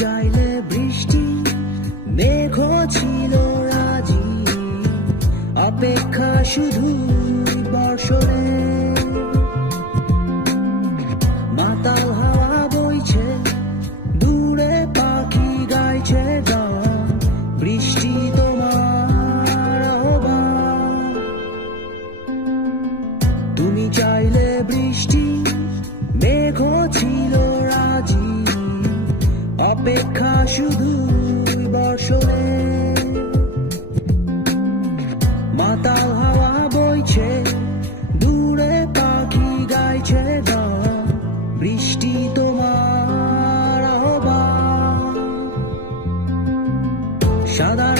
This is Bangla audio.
চাইলে বৃষ্টি মেঘ ছিল রাজি, অপেক্ষা শুধু বর্ষণে। মাতাল হাওয়া বইছে, দূরে পাখি গাইছে গান, বৃষ্টি তোমার আহ্বান। তুমি চাইলে বৃষ্টি মেঘ ছিল রাজি, অপেক্ষা শুধু বর্ষণে। মাতাল হাওয়া বইছে, দূরে পাখি গাইছে গান, বৃষ্টি তোমার আহ্বান। সাদা